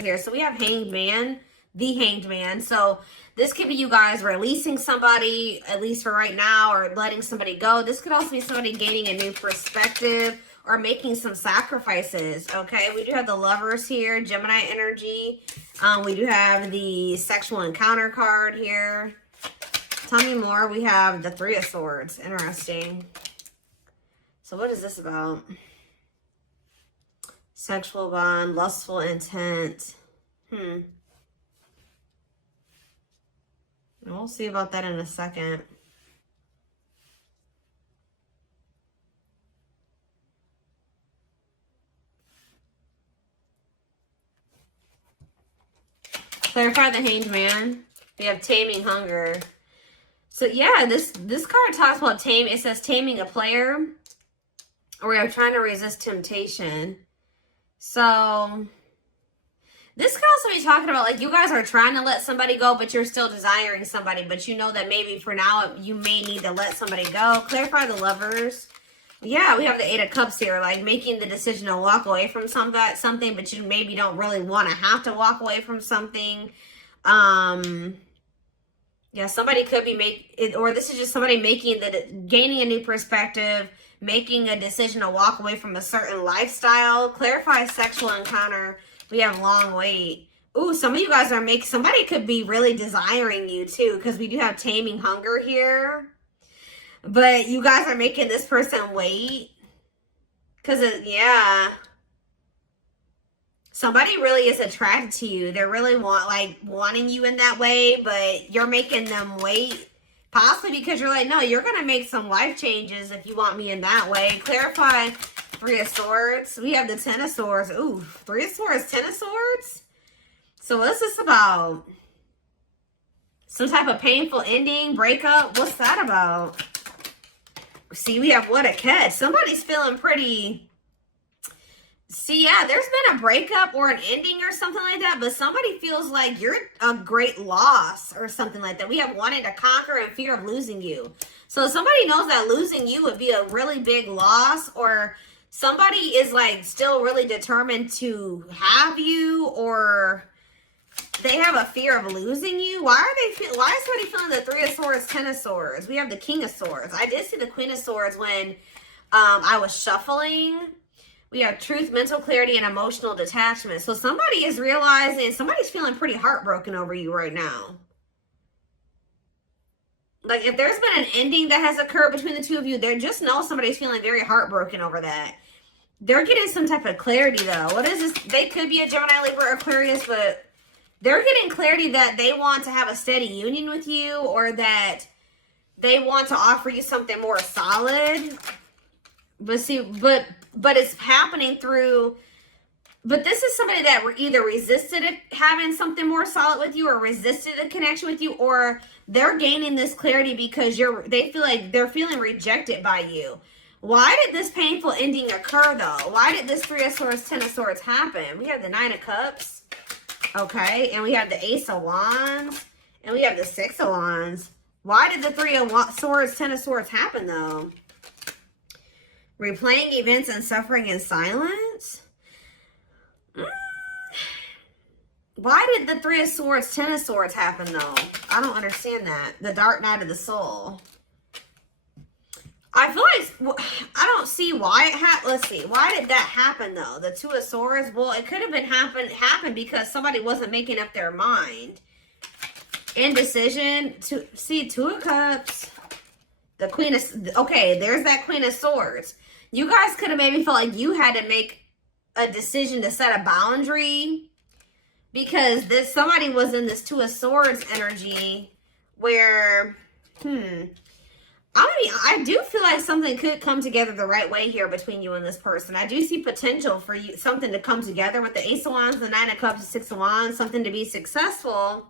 here. So we have Hanged Man, the Hanged Man. So this could be you guys releasing somebody, at least for right now, or letting somebody go. This could also be somebody gaining a new perspective or making some sacrifices, okay? We do have the Lovers here, Gemini energy. We do have the Sexual Encounter card here. Tell me more. We have the Three of Swords. Interesting. So what is this about? Sexual bond, lustful intent. We'll see about that in a second. Clarify the Hanged Man. We have Taming Hunger. So yeah, this card talks about taming. It says taming a player, or we are trying to resist temptation. So this could also be talking about, like, you guys are trying to let somebody go, but you're still desiring somebody, but you know that maybe for now you may need to let somebody go. Clarify the Lovers. Yeah, we have the Eight of Cups here, like making the decision to walk away from something, but you maybe don't really want to have to walk away from something. Yeah, somebody could be or this is just somebody gaining a new perspective, making a decision to walk away from a certain lifestyle. Clarify sexual encounter. We have long wait. Ooh, some of you guys somebody could be really desiring you too, because we do have taming hunger here. But you guys are making this person wait. Because, yeah. Somebody really is attracted to you. They're really wanting you in that way, but you're making them wait. Possibly because you're like, no, you're going to make some life changes if you want me in that way. Clarify Three of Swords. We have the Ten of Swords. Ooh, Three of Swords, Ten of Swords. So what's this about? Some type of painful ending, breakup. What's that about? See, we have What a Catch. Somebody's feeling pretty... See, yeah, there's been a breakup or an ending or something like that, but somebody feels like you're a great loss or something like that. We have wanting to conquer and fear of losing you. So somebody knows that losing you would be a really big loss, or somebody is like still really determined to have you, or they have a fear of losing you. Why is somebody feeling the Three of Swords, Ten of Swords? We have the King of Swords. I did see the Queen of Swords when I was shuffling. We have truth, mental clarity, and emotional detachment. So somebody is realizing, somebody's feeling pretty heartbroken over you right now. Like, if there's been an ending that has occurred between the two of you, just know somebody's feeling very heartbroken over that. They're getting some type of clarity, though. What is this? They could be a Gemini, Libra, Aquarius, but they're getting clarity that they want to have a steady union with you, or that they want to offer you something more solid. But see, but it's happening through, but this is somebody that either resisted having something more solid with you, or resisted a connection with you, or they're gaining this clarity because they feel like they're feeling rejected by you. Why did this painful ending occur, though? Why did this Three of Swords, Ten of Swords happen? We have the Nine of Cups, okay, and we have the Ace of Wands, and we have the Six of Wands. Why did the Three of Swords, Ten of Swords happen, though? Replaying events and suffering in silence? Why did the Three of Swords, Ten of Swords happen, though? I don't understand that. The Dark Night of the Soul. I feel like, I don't see why it happened. Let's see. Why did that happen, though? The Two of Swords? Well, it could have been happened because somebody wasn't making up their mind. Indecision. Two of Cups. The Queen of... Okay, there's that Queen of Swords. You guys could have maybe felt like you had to make a decision to set a boundary, because somebody was in this Two of Swords energy where, I do feel like something could come together the right way here between you and this person. I do see potential for something to come together with the Ace of Wands, the Nine of Cups, the Six of Wands, something to be successful.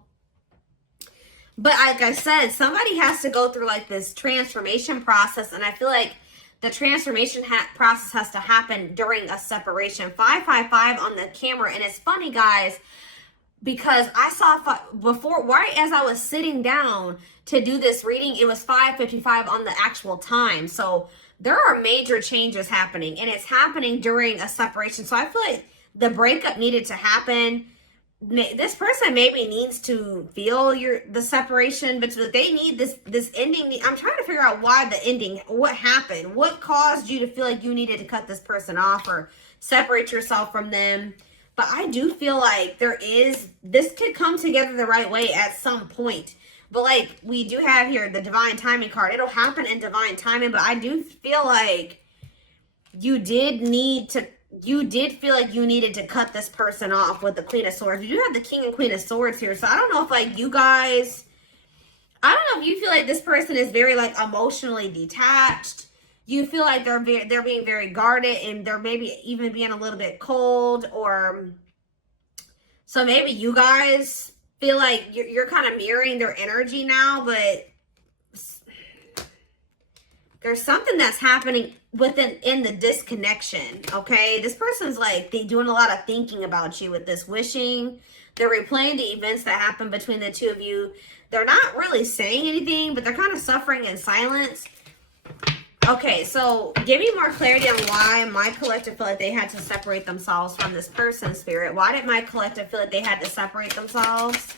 But like I said, somebody has to go through like this transformation process, and I feel like the transformation process has to happen during a separation. 555 on the camera, and it's funny, guys, because I saw before, right as I was sitting down to do this reading, it was 5:55 on the actual time. So there are major changes happening, and it's happening during a separation. So I feel like the breakup needed to happen this person maybe needs to feel the separation, but they need this ending. I'm trying to figure out why the ending, what happened, what caused you to feel like you needed to cut this person off or separate yourself from them. But I do feel like this could come together the right way at some point. But like we do have here the divine timing card, it'll happen in divine timing. But I do feel like you did feel like you needed to cut this person off with the Queen of Swords. You do have the King and Queen of Swords here. So I don't know if like you guys, I don't know if you feel like this person is very like emotionally detached. You feel like they're being very guarded, and they're maybe even being a little bit cold, or so maybe you guys feel like you're kind of mirroring their energy now, but there's something that's happening in the disconnection, okay? This person's like, they're doing a lot of thinking about you with this wishing. They're replaying the events that happened between the two of you. They're not really saying anything, but they're kind of suffering in silence. Okay, so give me more clarity on why my collective feel like they had to separate themselves from this person, Spirit. Why did my collective feel like they had to separate themselves?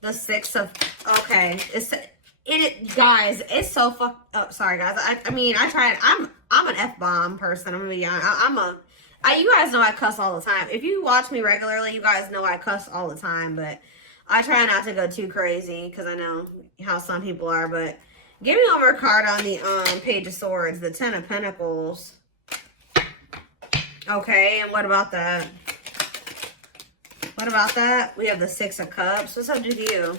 The Six of, okay. Guys, it's so oh, sorry guys. I mean, I tried, I'm an F-bomb person. I'm gonna be honest. You guys know I cuss all the time. If you watch me regularly, you guys know I cuss all the time, but I try not to go too crazy because I know how some people are. But give me one more card on the Page of Swords, the Ten of Pentacles. Okay, and what about that? What about that? We have the Six of Cups. What's that do to you?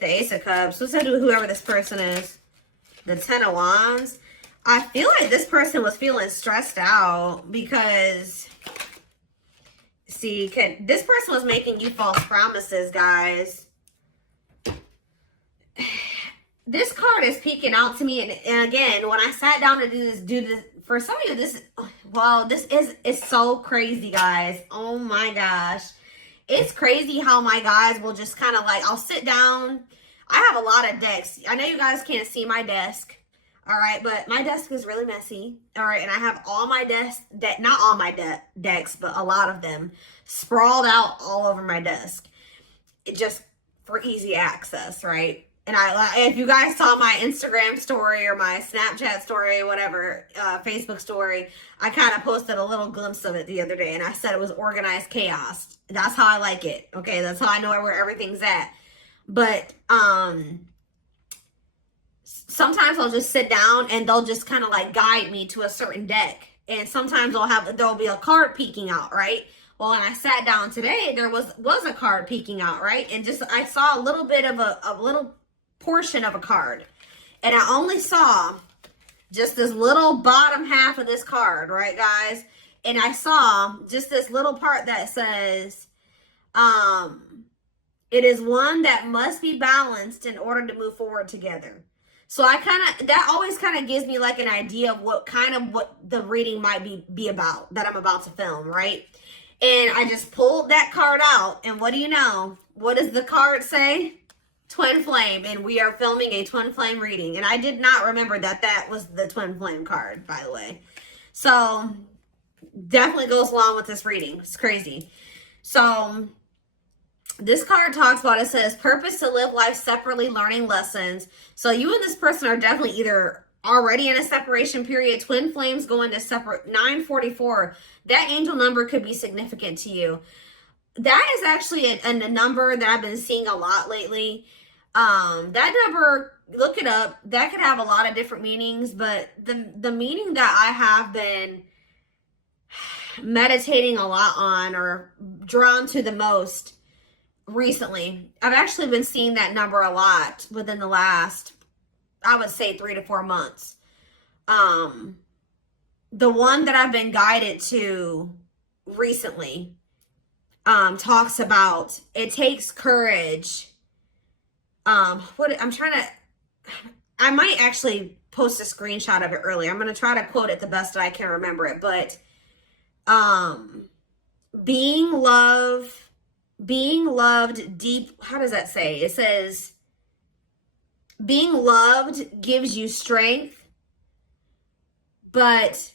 The Ace of Cups. What's that do to whoever this person is? The Ten of Wands. I feel like this person was feeling stressed out because, see, this person was making you false promises, guys. This card is peeking out to me, and again, when I sat down to do this, for some of you, this is so crazy, guys. Oh my gosh. It's crazy how my guys will just kind of like, I'll sit down. I have a lot of decks. I know you guys can't see my desk. All right. But my desk is really messy. All right. And I have all my not all my decks, but a lot of them sprawled out all over my desk. It just for easy access. Right. And if you guys saw my Instagram story or my Snapchat story or whatever, Facebook story, I kind of posted a little glimpse of it the other day. And I said it was organized chaos. That's how I like it. Okay, that's how I know where everything's at. But sometimes I'll just sit down and they'll just kind of like guide me to a certain deck. And sometimes there'll be a card peeking out, right? Well, when I sat down today, there was a card peeking out, right? And just I saw a little bit of a little portion of a card, and I only saw just this little bottom half of this card, right, guys? And I saw just this little part that says, it is one that must be balanced in order to move forward together. So that always kind of gives me like an idea of what the reading might be about that I'm about to film, right? And I just pulled that card out, and what do you know? What does the card say? Twin Flame, and we are filming a Twin Flame reading. And I did not remember that was the Twin Flame card, by the way. So, definitely goes along with this reading. It's crazy. So, this card talks about, it says, purpose to live life separately, learning lessons. So, you and this person are definitely either already in a separation period. Twin Flames going to separate. 944. That angel number could be significant to you. That is actually a number that I've been seeing a lot lately. That number, look it up. That could have a lot of different meanings, but the meaning that I have been meditating a lot on or drawn to the most recently, I've actually been seeing that number a lot within the last, I would say, 3 to 4 months. The one that I've been guided to recently talks about it takes courage. I might actually post a screenshot of it earlier. I'm going to try to quote it the best that I can remember it, but being loved deep, how does that say? It says being loved gives you strength, but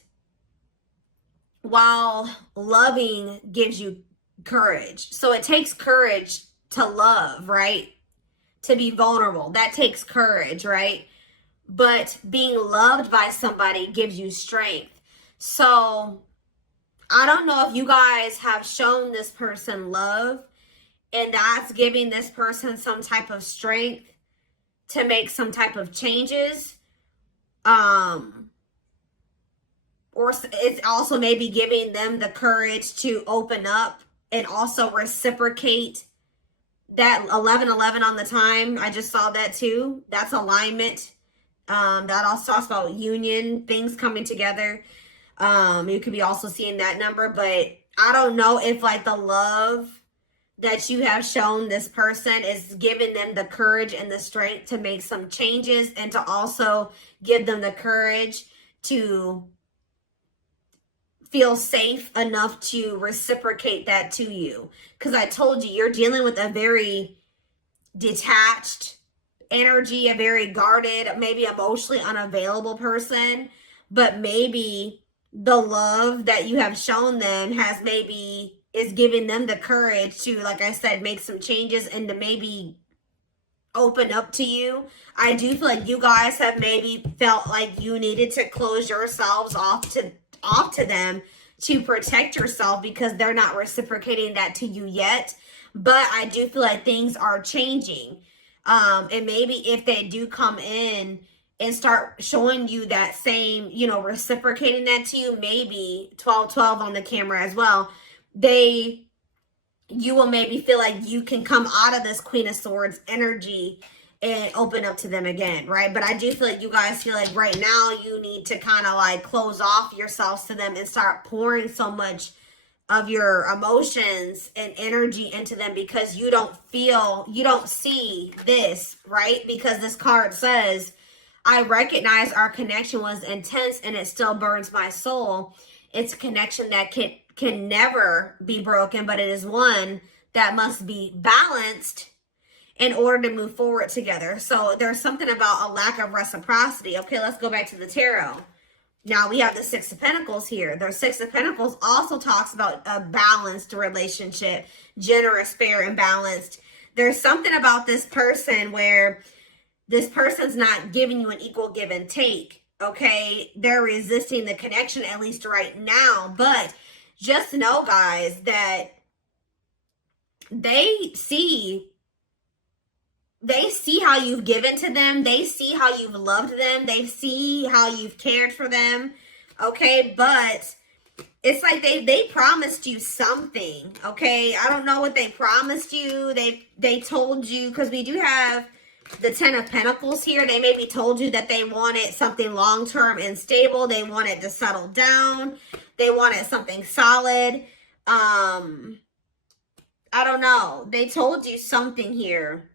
while loving gives you courage. So it takes courage to love, right? To be vulnerable. That takes courage, right? But being loved by somebody gives you strength. So I don't know if you guys have shown this person love, and that's giving this person some type of strength to make some type of changes. Or it's also maybe giving them the courage to open up and also reciprocate. That 11:11 on the time, I just saw that too. That's alignment. That also talks about union, things coming together. You could be also seeing that number, but I don't know if like the love that you have shown this person is giving them the courage and the strength to make some changes, and to also give them the courage to feel safe enough to reciprocate that to you. Because I told you, you're dealing with a very detached energy, a very guarded, maybe emotionally unavailable person. But maybe the love that you have shown them is giving them the courage to, like I said, make some changes and to maybe open up to you. I do feel like you guys have maybe felt like you needed to close yourselves off to them to protect yourself because they're not reciprocating that to you yet. But I do feel like things are changing. And maybe if they do come in and start showing you that same, reciprocating that to you, maybe 1212 on the camera as well, you will maybe feel like you can come out of this Queen of Swords energy and open up to them again, right? But I do feel like you guys feel like right now you need to kind of like close off yourselves to them and start pouring so much of your emotions and energy into them because you don't see this, right? Because this card says, I recognize our connection was intense and it still burns my soul. It's a connection that can never be broken, but it is one that must be balanced in order to move forward together. So there's something about a lack of reciprocity. Okay, let's go back to the tarot. Now we have the Six of Pentacles here. The Six of Pentacles also talks about a balanced relationship, generous, fair, and balanced. There's something about this person where this person's not giving you an equal give and take. Okay, they're resisting the connection, at least right now. But just know, guys, that they see how you've given to them. They see how you've loved them. They see how you've cared for them. Okay, but it's like they promised you something. Okay, I don't know what they promised you. They told you, because we do have the Ten of Pentacles here. They maybe told you that they wanted something long-term and stable. They wanted to settle down. They wanted something solid. I don't know. They told you something here.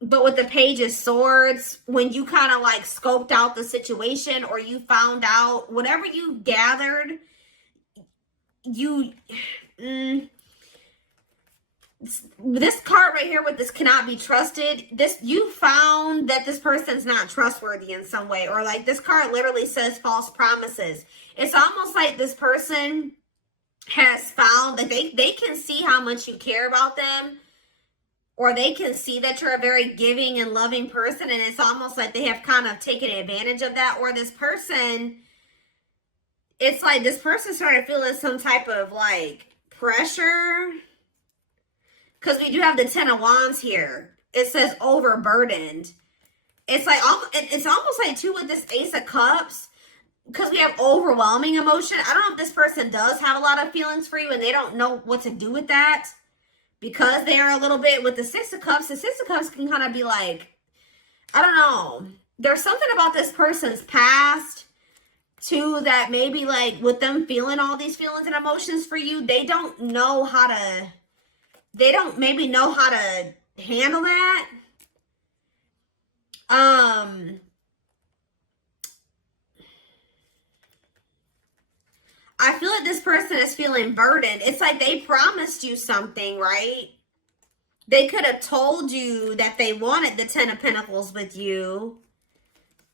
But with the Page of Swords, when you kind of like scoped out the situation, or you found out, whatever you gathered, this card right here with this cannot be trusted, you found that this person's not trustworthy in some way, or like this card literally says false promises. It's almost like this person has found that they can see how much you care about them, or they can see that you're a very giving and loving person, and it's almost like they have kind of taken advantage of that. Or this person, it's like this person started feeling some type of like pressure, because we do have the Ten of Wands here. It says overburdened. It's like, it's almost like too with this Ace of Cups, because we have overwhelming emotion. I don't know if this person does have a lot of feelings for you and they don't know what to do with that, because they are a little bit with the Six of Cups. The Six of Cups can kind of be like, I don't know. There's something about this person's past too that maybe like with them feeling all these feelings and emotions for you, they don't maybe know how to handle that. I feel like this person is feeling burdened. It's like they promised you something, right? They could have told you that they wanted the Ten of Pentacles with you,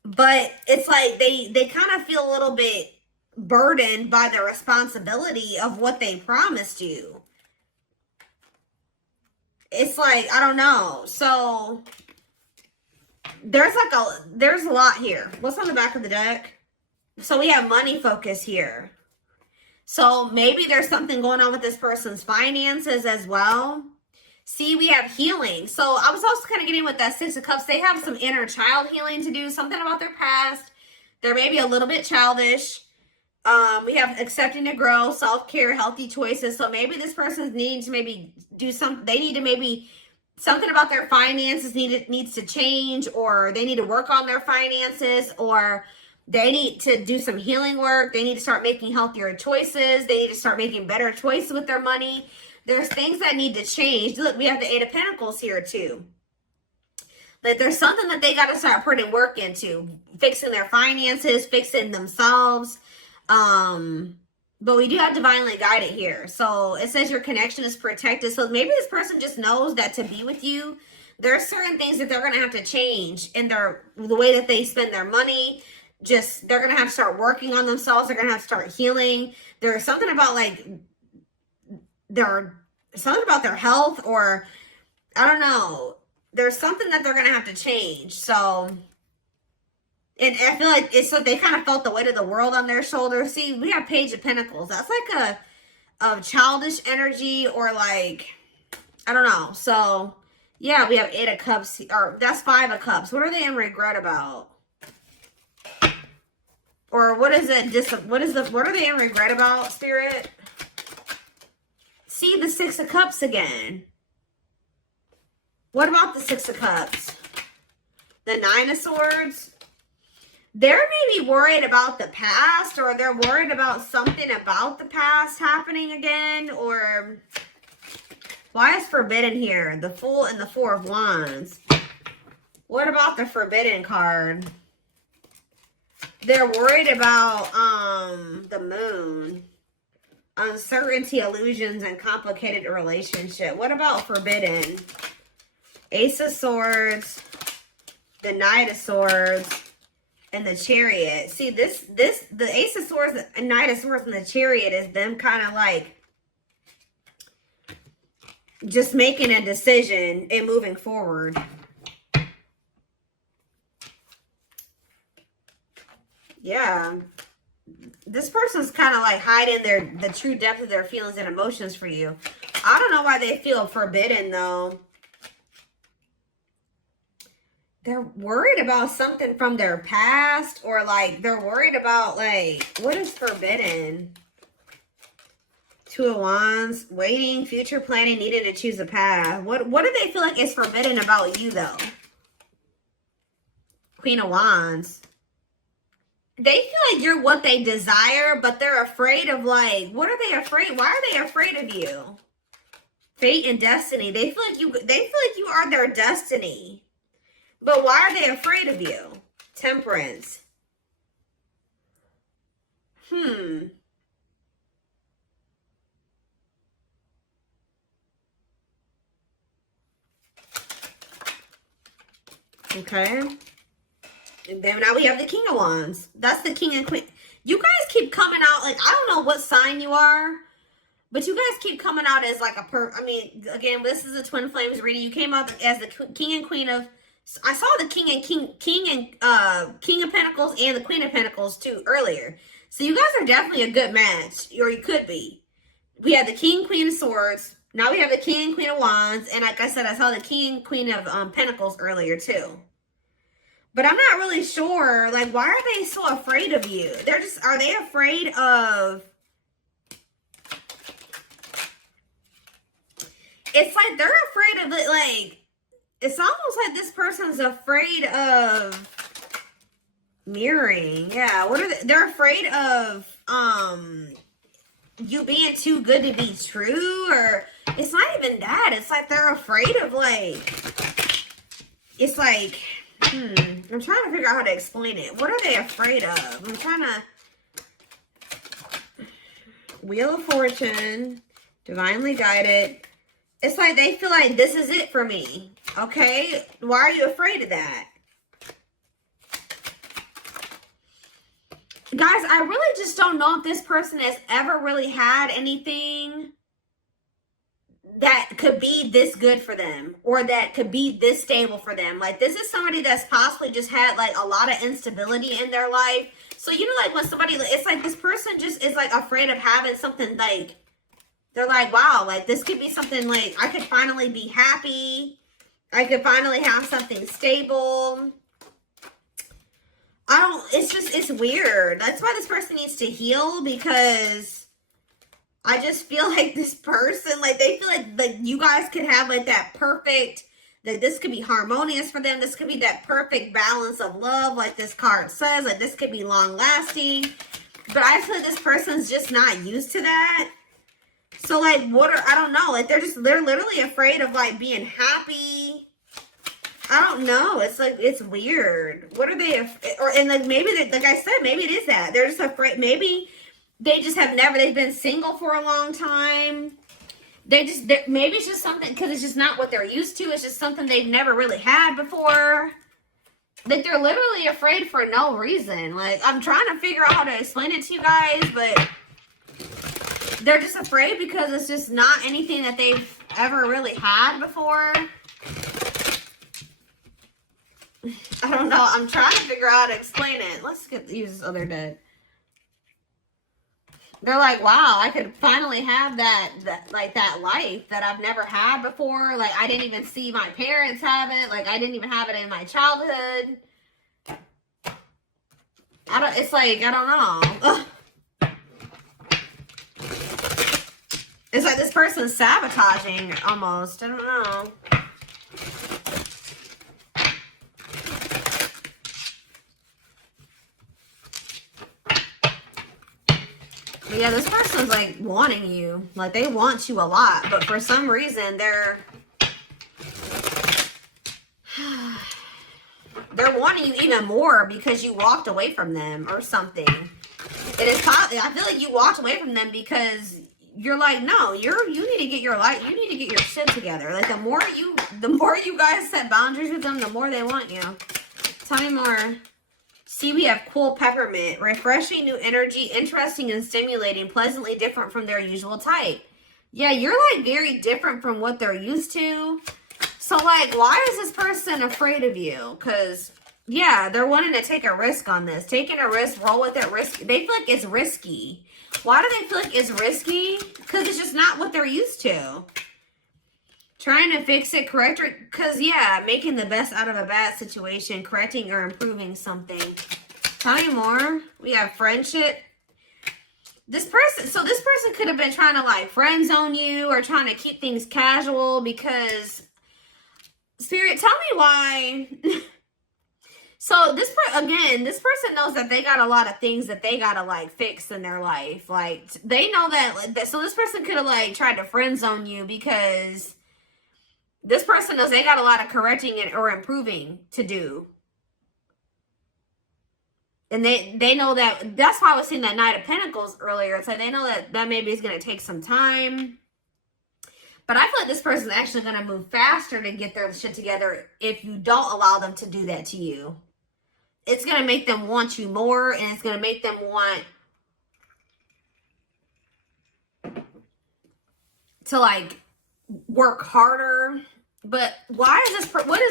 but it's like they kind of feel a little bit burdened by the responsibility of what they promised you. It's like, I don't know. So there's a lot here. What's on the back of the deck? So we have money focus here. So maybe there's something going on with this person's finances as well. See, we have healing. So I was also kind of getting with that Six of Cups. They have some inner child healing to do, something about their past. They're maybe a little bit childish. We have accepting to grow, self-care, healthy choices. So maybe this person's needing to maybe do something. They need to maybe, something about their finances needs to change, or they need to work on their finances, or they need to do some healing work. They need to start making healthier choices. They need to start making better choices with their money. There's things that need to change. Look, we have the Eight of Pentacles here too. Like there's something that they got to start putting work into. Fixing their finances, fixing themselves. But we do have divinely guided here. So it says your connection is protected. So maybe this person just knows that to be with you, there are certain things that they're going to have to change in the way that they spend their money. Just, they're going to have to start working on themselves. They're going to have to start healing. There's something about like, something about their health, or I don't know. There's something that they're going to have to change. So, and I feel like it's like they kind of felt the weight of the world on their shoulders. See, we have Page of Pentacles. That's like a childish energy, or like, I don't know. So, yeah, we have Eight of Cups, or that's Five of Cups. What are they in regret about? Or what is it? What are they in regret about, Spirit? See the Six of Cups again. What about the Six of Cups? The Nine of Swords. They're maybe worried about the past, or they're worried about something about the past happening again, or why is Forbidden here? The Fool and the Four of Wands. What about the Forbidden card? They're worried about the Moon. Uncertainty, illusions, and complicated relationship. What about Forbidden? Ace of Swords, the Knight of Swords, and the Chariot. See, the Ace of Swords, the Knight of Swords, and the Chariot is them kind of like just making a decision and moving forward. Yeah. This person's kind of like hiding the true depth of their feelings and emotions for you. I don't know why they feel forbidden, though. They're worried about something from their past, or like they're worried about like, what is forbidden? Two of Wands, waiting, future planning, needing to choose a path. What do they feel like is forbidden about you, though? Queen of Wands. They feel like you're what they desire, but they're afraid of like, what are they afraid? Why are they afraid of you? Fate and destiny. They feel like you are their destiny. But why are they afraid of you? Temperance. Okay. And then now we have the King of Wands. That's the King and Queen. You guys keep coming out, like, I don't know what sign you are, but you guys keep coming out as like I mean, again, this is a Twin Flames reading. You came out as the King and Queen of, I saw the King of Pentacles and the Queen of Pentacles too earlier. So you guys are definitely a good match, or you could be. We have the King, Queen of Swords. Now we have the King and Queen of Wands. And like I said, I saw the King, Queen of Pentacles earlier too. But I'm not really sure, like, why are they so afraid of you? Are they afraid of, it's like they're afraid of it, like, it's almost like this person's afraid of mirroring. Yeah, they're afraid of, you being too good to be true, or it's not even that. It's like they're afraid of, like, it's like, I'm trying to figure out how to explain it. What are they afraid of? I'm trying to... Wheel of Fortune. Divinely guided. It's like they feel like this is it for me. Okay? Why are you afraid of that? Guys, I really just don't know if this person has ever really had anything that could be this good for them, or that could be this stable for them. Like, this is somebody that's possibly just had like a lot of instability in their life. So, you know, like when somebody, it's like this person just is like afraid of having something, like, they're like, wow, like this could be something, like I could finally be happy. I could finally have something stable. It's weird. That's why this person needs to heal, because I just feel like this person, like they feel like you guys could have like that perfect, that this could be harmonious for them. This could be that perfect balance of love, like this card says, like this could be long lasting. But I feel like this person's just not used to that. So like, I don't know, like they're literally afraid of like being happy. I don't know. It's like, it's weird. What are they, and like maybe, like I said, maybe it is that. They're just afraid, maybe they just have never, they've been single for a long time. Maybe it's just something, because it's just not what they're used to. It's just something they've never really had before. Like, they're literally afraid for no reason. Like, I'm trying to figure out how to explain it to you guys, but they're just afraid because it's just not anything that they've ever really had before. I don't know. I'm trying to figure out how to explain it. Let's use this other deck. They're like, wow, I could finally have that life that I've never had before. Like, I didn't even see my parents have it. Like, I didn't even have it in my childhood. It's like, I don't know. Ugh. It's like this person's sabotaging almost. I don't know. But yeah, this person's like wanting you. Like, they want you a lot, but for some reason they're wanting you even more because you walked away from them or something. It is possible. I feel like you walked away from them because you're like, no, you need to get your life, you need to get your shit together. Like, the more you guys set boundaries with them, the more they want you. Tell me more. See, we have cool peppermint. Refreshing new energy, interesting and stimulating, pleasantly different from their usual type. Yeah, you're like very different from what they're used to. So like, why is this person afraid of you? Because, yeah, they're wanting to take a risk on this. Taking a risk, roll with it, risk. They feel like it's risky. Why do they feel like it's risky? Because it's just not what they're used to. Trying to fix it, correct it, because, yeah, making the best out of a bad situation, correcting or improving something. Tell me more. We have friendship. This person could have been trying to, like, friend zone you or trying to keep things casual because, Spirit, tell me why. So, this person knows that they got a lot of things that they got to, like, fix in their life. Like, they know that, so this person could have, like, tried to friend zone you because this person knows they got a lot of correcting or improving to do. And they know that, that's why I was seeing that Knight of Pentacles earlier. It's like they know that maybe it's going to take some time. But I feel like this person is actually going to move faster to get their shit together if you don't allow them to do that to you. It's going to make them want you more, and it's going to make them want to, like, work harder. But why is this what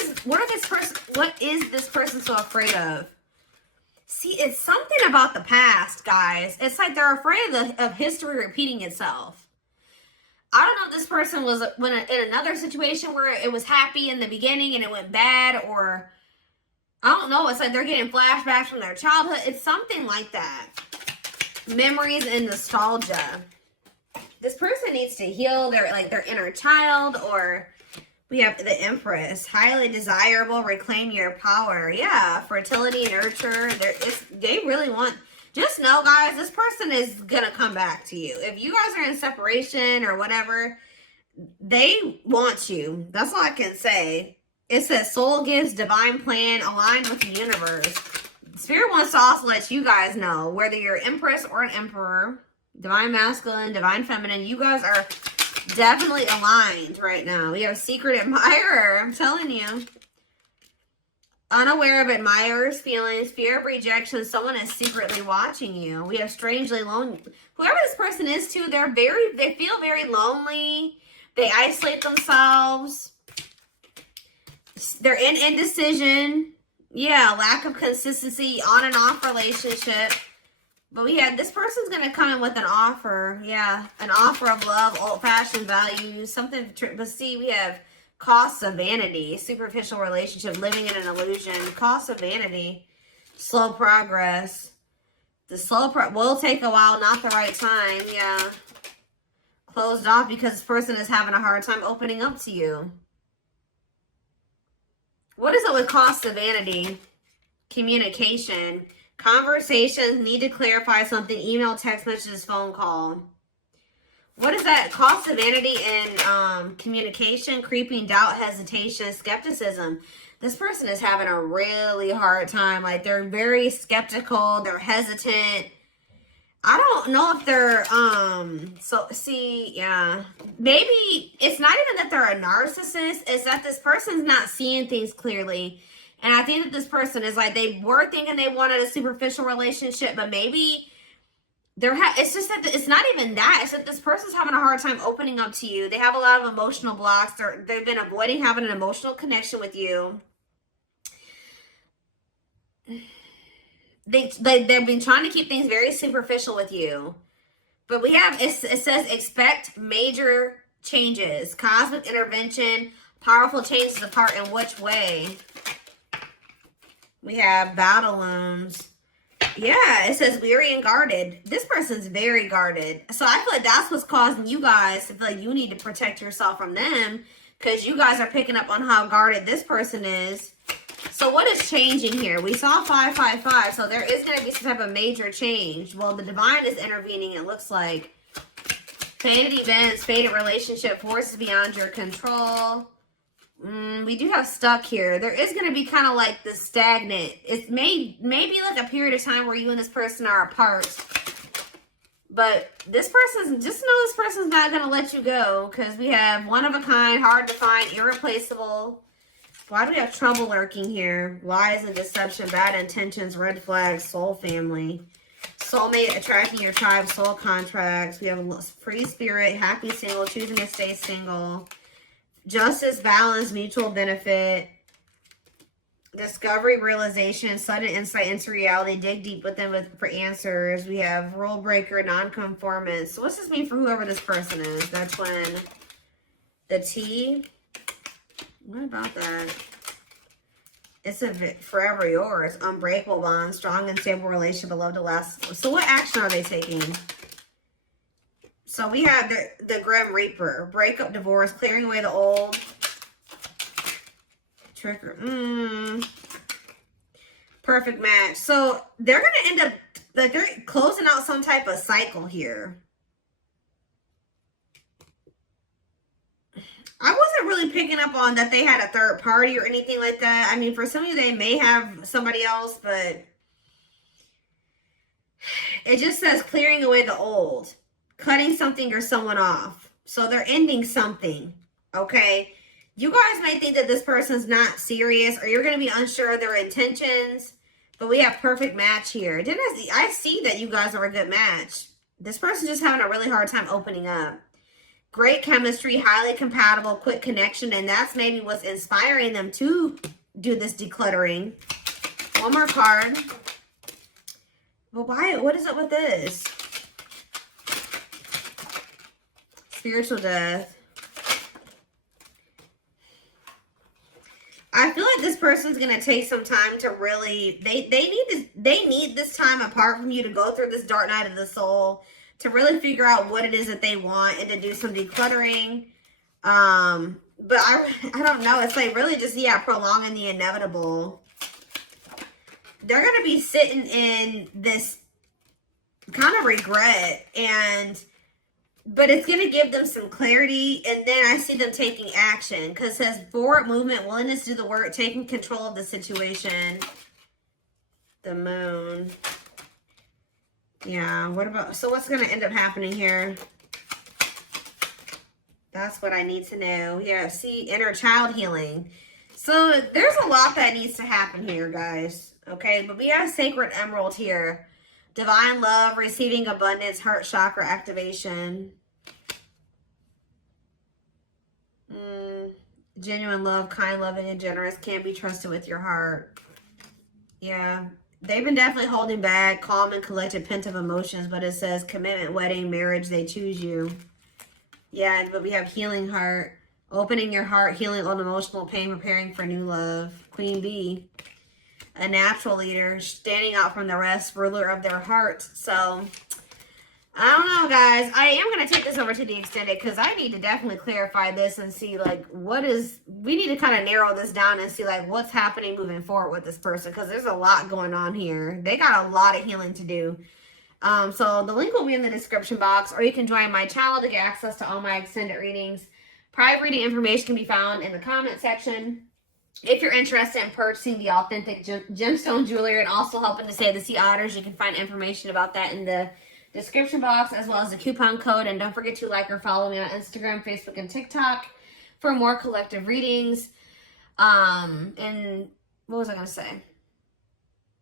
is this person so afraid of? See, it's something about the past, guys. It's like they're afraid of history repeating itself. I don't know if this person was in another situation where it was happy in the beginning and it went bad, or I don't know. It's like they're getting flashbacks from their childhood. It's something like that. Memories and nostalgia. This person needs to heal their inner child, or we have the Empress. Highly desirable, reclaim your power. Yeah, fertility, nurture. They really want, just know, guys, this person is going to come back to you. If you guys are in separation or whatever, they want you. That's all I can say. It says soul gives, divine plan, aligned with the universe. Spirit wants to also let you guys know, whether you're Empress or an Emperor, divine masculine, divine feminine, you guys are definitely aligned right now. We have secret admirer. I'm telling you. Unaware of admirers' feelings, fear of rejection. Someone is secretly watching you. We have strangely lonely. Whoever this person is, too, they feel very lonely. They isolate themselves. They're in indecision. Yeah, lack of consistency, on and off relationship. But we had, this person's going to come in with an offer. Yeah, an offer of love, old-fashioned values, something. But see, we have costs of vanity, superficial relationship, living in an illusion, cost of vanity, slow progress. The slow will take a while, not the right time. Yeah. Closed off because this person is having a hard time opening up to you. What is it with cost of vanity? Communication. Conversations, need to clarify something, email, text messages, phone call. What is that? Cost of vanity and communication, creeping doubt, hesitation, skepticism. This person is having a really hard time. Like, they're very skeptical. They're hesitant. I don't know if they're, so, see, yeah. Maybe it's not even that they're a narcissist. It's that this person's not seeing things clearly. And I think that this person is like, they were thinking they wanted a superficial relationship, but maybe it's just that it's not even that. It's that this person's having a hard time opening up to you. They have a lot of emotional blocks. They've been avoiding having an emotional connection with you. They've been trying to keep things very superficial with you. But we have, it says expect major changes, cosmic intervention, powerful changes apart in which way? We have battle looms. Yeah, it says weary and guarded. This person's very guarded. So I feel like that's what's causing you guys to feel like you need to protect yourself from them, because you guys are picking up on how guarded this person is. So what is changing here? We saw 555, so there is going to be some type of major change. Well, the divine is intervening, it looks like. Faded events, faded relationship, forces beyond your control. We do have stuck here. There is going to be kind of like the stagnant. It's maybe like a period of time where you and this person are apart. But this person's, just know this person's not going to let you go, because we have one of a kind, hard to find, irreplaceable. Why do we have trouble lurking here? Lies and deception, bad intentions, red flags, soul family. Soulmate, attracting your tribe, soul contracts. We have a free spirit, happy single, choosing to stay single. Justice, balance, mutual benefit. Discovery, realization, sudden insight into reality. Dig deep within for answers. We have rule breaker, non-conformance. So what's this mean for whoever this person is? That's when the T. What about that? It's a forever yours. Unbreakable bond, strong and stable relationship, love to last. So what action are they taking? So we have the Grim Reaper. Breakup, divorce, clearing away the old. Trigger. Perfect match. So they're going to end up, like, they're closing out some type of cycle here. I wasn't really picking up on that they had a third party or anything like that. I mean, for some of you, they may have somebody else, but it just says clearing away the old, cutting something or someone off. So they're ending something, okay? You guys might think that this person's not serious, or you're going to be unsure of their intentions, but we have perfect match here. I see that you guys are a good match. This person's just having a really hard time opening up. Great chemistry, highly compatible, quick connection, and that's maybe what's inspiring them to do this decluttering. One more card. But why? What is up with this? Spiritual death. I feel like this person's gonna take some time to really. They need this time apart from you to go through this dark night of the soul, to really figure out what it is that they want and to do some decluttering. But I don't know. It's like really just, yeah, prolonging the inevitable. They're going to be sitting in this kind of regret, but it's going to give them some clarity. And then I see them taking action, because it says forward movement, willingness to do the work, taking control of the situation. The moon. Yeah, what about, so what's going to end up happening here? That's what I need to know. Yeah, see, inner child healing. So there's a lot that needs to happen here, guys. Okay, but we have Sacred Emerald here. Divine love, receiving abundance, heart chakra activation. Genuine love, kind, loving, and generous, can't be trusted with your heart. Yeah, they've been definitely holding back, calm and collected, pent-up emotions, but it says commitment, wedding, marriage, they choose you. Yeah, but we have healing heart, opening your heart, healing old emotional pain, preparing for new love. Queen Bee, a natural leader, standing out from the rest, ruler of their heart. So, I don't know, guys. I am going to take this over to the extended because I need to definitely clarify this and see, like, we need to kind of narrow this down and see, like, what's happening moving forward with this person because there's a lot going on here. They got a lot of healing to do. So the link will be in the description box, or you can join my channel to get access to all my extended readings. Private reading information can be found in the comment section. If you're interested in purchasing the authentic gemstone jewelry and also helping to save the sea otters, you can find information about that in the description box, as well as the coupon code. And don't forget to like or follow me on Instagram, Facebook, and TikTok for more collective readings. And what was I going to say?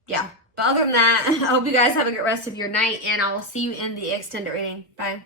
Yeah. But other than that, I hope you guys have a good rest of your night, and I will see you in the extended reading. Bye.